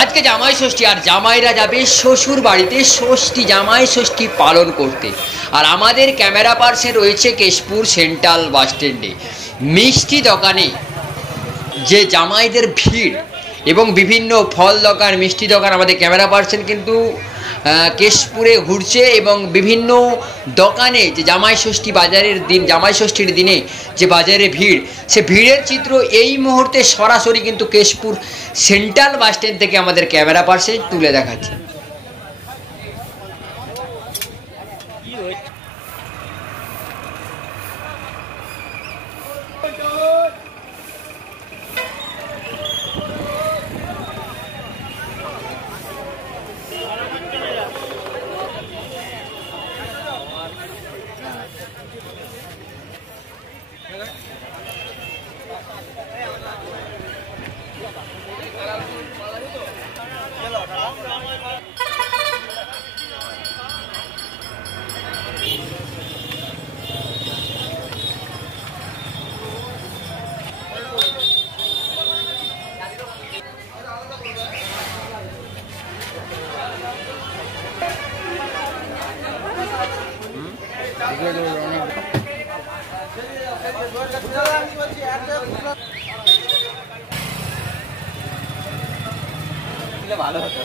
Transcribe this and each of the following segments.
আজকে জামাই ষষ্ঠী, আর জামাইরা যাবে শ্বশুর বাড়িতে ষষ্ঠী, জামাই ষষ্ঠী পালন করতে। আর আমাদের ক্যামেরা পার্সন রয়েছে কেশপুর সেন্ট্রাল বাস স্ট্যান্ডে। মিষ্টি দোকানে যে জামাইদের ভিড় এবং বিভিন্ন ফল দোকান, মিষ্টি দোকান, আমাদের ক্যামেরা পার্সন কিন্তু কেশপুরে ঘুরছে এবং বিভিন্ন দোকানে যে জামাই ষষ্ঠী বাজারের দিন, জামাই ষষ্ঠীর দিনে যে বাজারে ভিড়, সে ভিড়ের চিত্র এই মুহূর্তে সরাসরি কিন্তু কেশপুর সেন্ট্রাল বাস স্ট্যান্ড থেকে আমাদের ক্যামেরা পার্সন তুলে দেখাচ্ছে। ভালো হতো।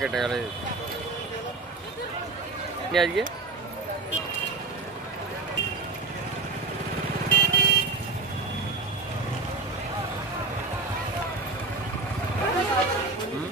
কেটে গেল আজকে হুম